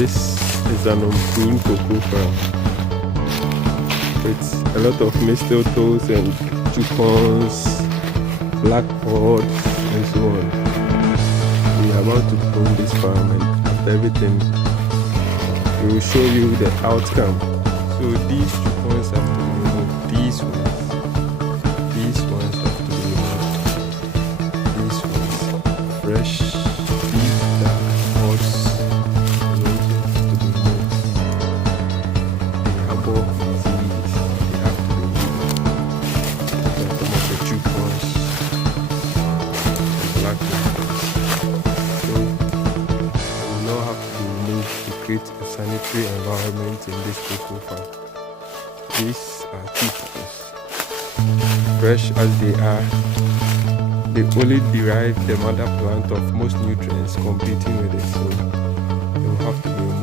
This is an unpruned cocoa farm. It's a lot of mistletoes and chupons, black pods, and so on. We are about to prune this farm, and after everything, we will show you the outcome. So these chupons have to be removed. These ones have to be removed. These ones, fresh, deep, dark pods, and also have to be removed. They harbor disease. They have to be removed. And some of the chupons, the black chupons. So they will not have to be removed to create a sanitary environment in this cocoa farm. These are Cutlass. Fresh as they are, they only derive the mother plant of most nutrients competing with it, so they will have to be removed.